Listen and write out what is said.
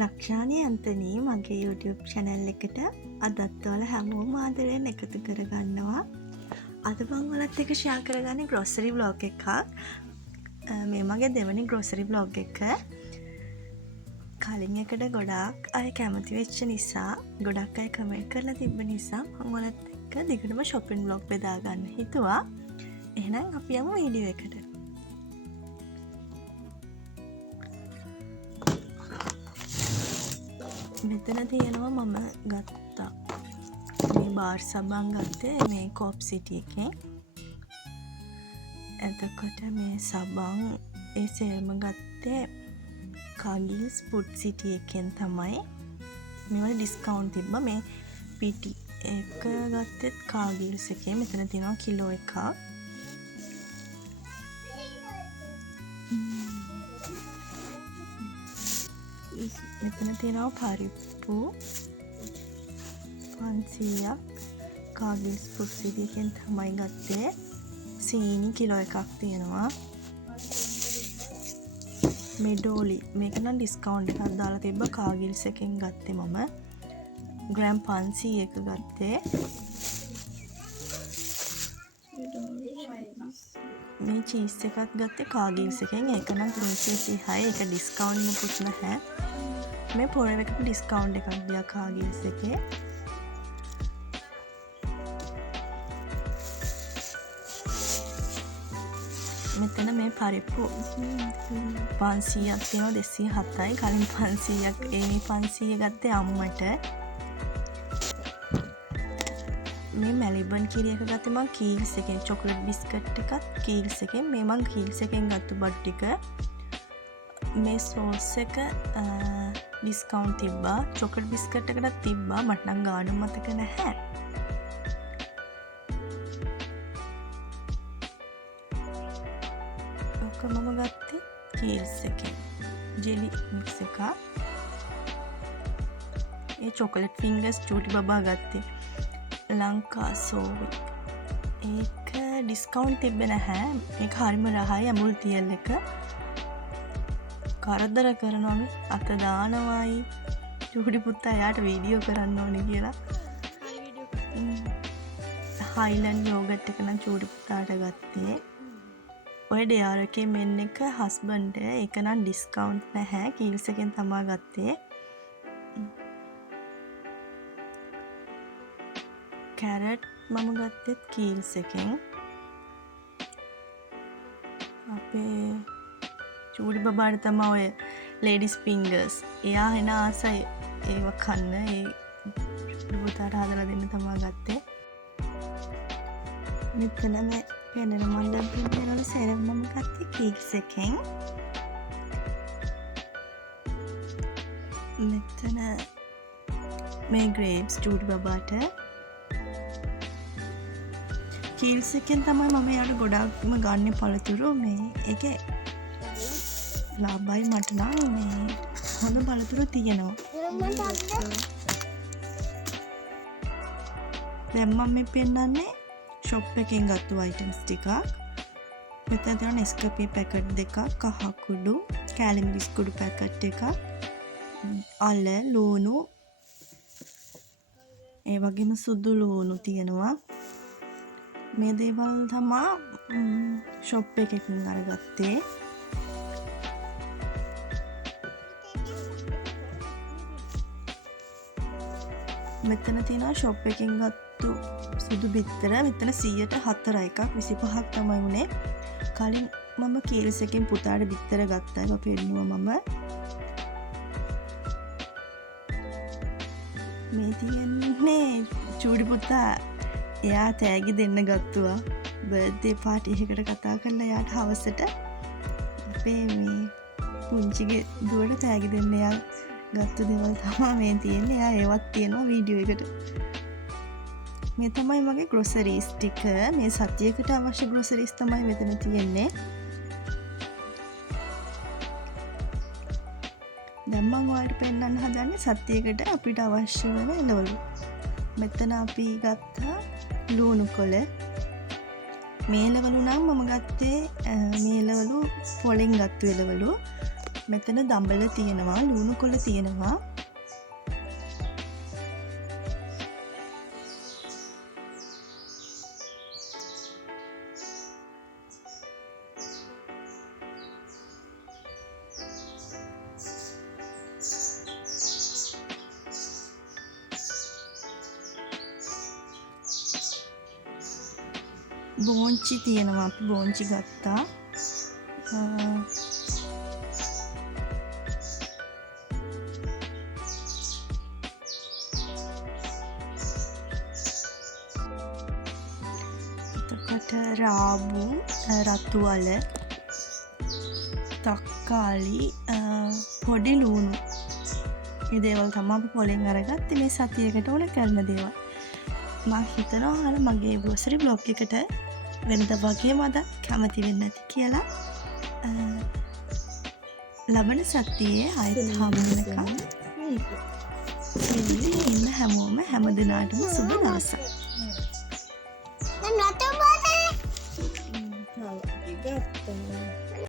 ලක්ෂානී Anthony මගේ YouTube channel එකට අදත් ඔයාලා හැමෝම ආදරයෙන් එකතු කරගන්නවා. අද මම ඔයාලත් එක්ක share කරගන්නේ grocery vlog එකක්. මේ මගේ දෙවෙනි grocery vlog එක. කලින් එකට ගොඩාක් අය කැමති වෙච්ච නිසා, ගොඩක් අය comment කරලා තිබ්බ නිසා මම ඔයාලත් එක්ක දිගටම shopping vlog බෙදා ගන්න හිතුවා. එහෙනම් අපි යමු වීඩියෝ එකට. මෙතන තියෙනවා මම ගත්තා මේ බාර් සබන් ගත්තේ මේ කෝප් සිටි එකෙන්. එතකොට මේ සබන් ඒ සේරම ගත්තේ කාගිල්ස් ෆුඩ් සිටි එකෙන් තමයි. මේවල ඩිස්කවුන්ට් තිබ්බා. මේ පිටි එක ගත්තෙත් කාගිල්ස් එකේ. මෙතන තියෙනවා කිලෝ එකක්. මෙතන තියෙනවා පරිප්පු 500ක් කාගිල්ස් ෆුඩ් සිටි එකෙන් තමයි ගත්තේ. සීනි කිලෝ එකක් තියෙනවා. මේ ඩෝලි මේක නම් ඩිස්කවුන්ට් එකක් දාලා තිබ්බ කාගිල්ස් එකෙන් ගත්තේ මම. ග්‍රෑම් 500ක ගත්තේ. මේ චීස් එකත් ගත්තේ කාගිල්ස් එකෙන්. ඒක නම් 330යි. ඒක ඩිස්කවුන්ට් මොකුත් නැහැ. මේ පොරව එකට ඩිස්කවුන්ට් එකක් දියා කාගිල්ස් එකේ. මෙතන මේ පරිප්පු 500ක් තියෙනවා. 207යි. කලින් 500ක් මේ 500 ගත්තේ අම්මට. මේ මැලිබන් කිරි එක ගත්තේ මම කීල්ස් එකෙන්. චොකලට් බිස්කට් එකත් කීල්ස් එකෙන්. මේ මම කීල්ස් එකෙන් ගත්ත බඩ් ටික. මේ සෝස් එක ඩිස්කවුන්ට් තිබ්බා. චොකලට් බිස්කට් එකටත් තිබ්බා. මට නම් ගාණක් මතක නැහැ. ඔක මම ගත්තේ කීල්ස් එකෙන්. ජෙලි මික්ස් එකක්. ඒ චොකලට් ෆින්ගර්ස් චූටි බබා ගත්තේ ලංකා සෝවි. ඒක ඩිස්කවුන්ට් තිබ්බේ නැහැ. ඒක හරිම රහයි. ඇමුල් තියල් එක. කරදර කරනවා මේ අත දානවායි චූටි පුතා යාට වීඩියෝ කරන්න ඕනේ කියලා. හයිලන්ඩ් යෝගට් එක නම් චූටි පුතාට ගත්තේ. ඔය ඩෙයාර් එකේ මෙන් එක හස්බන්ඩ් ඒක නම් ඩිස්කවුන්ට් නැහැ. කීල්ස් එකෙන් තමයි ගත්තේ. කැරට් මම ගත්තෙත් කීල්ස් එකෙන්. අපේ චූටි බබාට තමයි ඔය ලේඩිස් ෆින්ගර්ස්. එයා එන ආසයි ඒව කන්න. ඒ පුතාට හදලා දෙන්න තමයි ගත්තේ. මෙතන මේ පෙන්නන මණ්ඩම් පින්නවල සෙරම් මම ගත්තේ කීක්ස් එකෙන්. මෙතන මේ ග්‍රේප්ස් චූටි බබාට. කීල්ස් එකෙන් තමයි මම යාට ගොඩක්ම ගන්න පළතුරු. මේ ඒකේ ලාභයි මට නම් මේ හොඳ පළතුරු තියෙනවා. දැන් මම මේ පෙන්නන්නේ ෂොප් එකෙන් ගත්තු අයිටම්ස් ටිකක්. මෙතන තියෙනවා නෙස්කැෆේ පැකට් දෙකක්, කහ කුඩු, කැලින් බිස්කුට් පැකට් එකක්, අල, ලුණු, ඒ වගේම සුදු ලුණු තියෙනවා. මේ දේවල් තමයි ෂොප් එකකින් අරගත්තේ. මෙතන තියෙනවා ෂොප් එකෙන් ගත්තු සුදු බිත්තර. මෙතන 104 එකක් 25ක් තමයි උනේ. කලින් මම කීල්ස් එකෙන් පුතාට බිත්තර ගත්තා. ඒක පෙන්නුවා මම. මේ තියෙන්නේ චූටි පුතා එයා තෑගි දෙන්න ගත්තුවා. බර්ත්ඩේ පාටි එකකට කතා කරලා එයාට හවසට අපේ මේ පුංචිගේ දුවට තෑගි දෙන්න එයා ගත්තු දේවල් තමයි මේ තියෙන්නේ. එයා ඒවත් තියෙනවා වීඩියෝ එකට. මේ තමයි මගේ ග්‍රොසරීස් ටික. මේ සතියකට අවශ්‍ය ග්‍රොසරීස් තමයි මෙතන තියෙන්නේ. දැන් මම ඔයාලට පෙන්නන්න හදන්නේ සතියකට අපිට අවශ්‍ය වෙන එළවලු. මෙතන අපි ගත්තා ලුණු කොළ. මේ එළවලු නම් මම ගත්තේ මේ එළවලු පොලෙන් ගත්තු එළවලු. මෙතන දඹල තියෙනවා, ලුණු කොළ තියෙනවා. බෝංචි තියෙනවා, අපි බෝංචි ගත්තා. එතකොට රාබු, රතු වල, තක්කාලි, පොඩි ලුණු. මේ දේවල් තමයි අපි පොලෙන් අරගත්තේ මේ සතියකට ඕන කරන දේවල්. මම හිතනවා මගේ ග්‍රොසරි බ්ලොග් එකට වෙනද වගේම අද කැමති වෙන්නේ නැති කියලා. ලබන සතියේ ආයෙත් හමු වෙනකම් ඉන්න හැමෝම හැම දිනාටම සුබ දවසක්. මම නතර